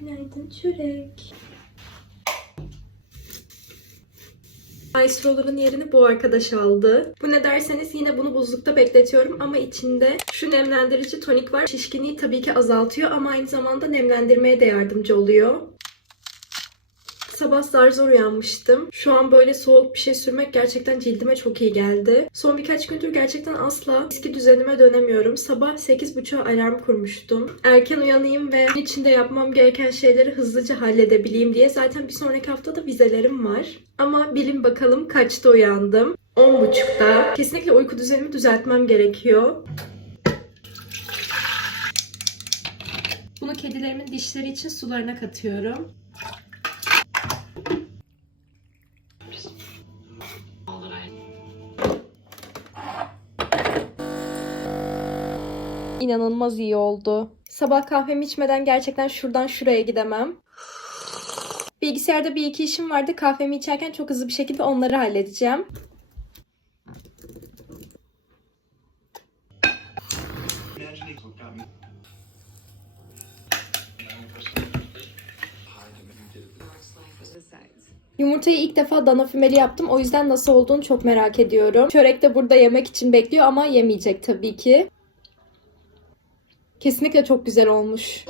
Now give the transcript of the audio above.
Günaydın çörek. Ice Roller'ın yerini bu arkadaş aldı. Bu ne derseniz yine bunu buzlukta bekletiyorum ama içinde şu nemlendirici tonik var. Şişkinliği tabii ki azaltıyor ama aynı zamanda nemlendirmeye de yardımcı oluyor. Sabah zar zor uyanmıştım. Şu an böyle soğuk bir şey sürmek gerçekten cildime çok iyi geldi. Son birkaç gündür gerçekten asla eski düzenime dönemiyorum. Sabah 8.30'a alarm kurmuştum. Erken uyanayım ve içinde yapmam gereken şeyleri hızlıca halledebileyim diye. Zaten bir sonraki hafta da vizelerim var. Ama bilin bakalım kaçta uyandım. 10.30'da. Kesinlikle uyku düzenimi düzeltmem gerekiyor. Bunu kedilerimin dişleri için sularına katıyorum. İnanılmaz iyi oldu. Sabah kahvemi içmeden gerçekten şuradan şuraya gidemem. Bilgisayarda bir iki işim vardı. Kahvemi içerken çok hızlı bir şekilde onları halledeceğim. Yumurtayı ilk defa dana fümeli yaptım. O yüzden nasıl olduğunu çok merak ediyorum. Çörek de burada yemek için bekliyor ama yemeyecek tabii ki. Kesinlikle çok güzel olmuş.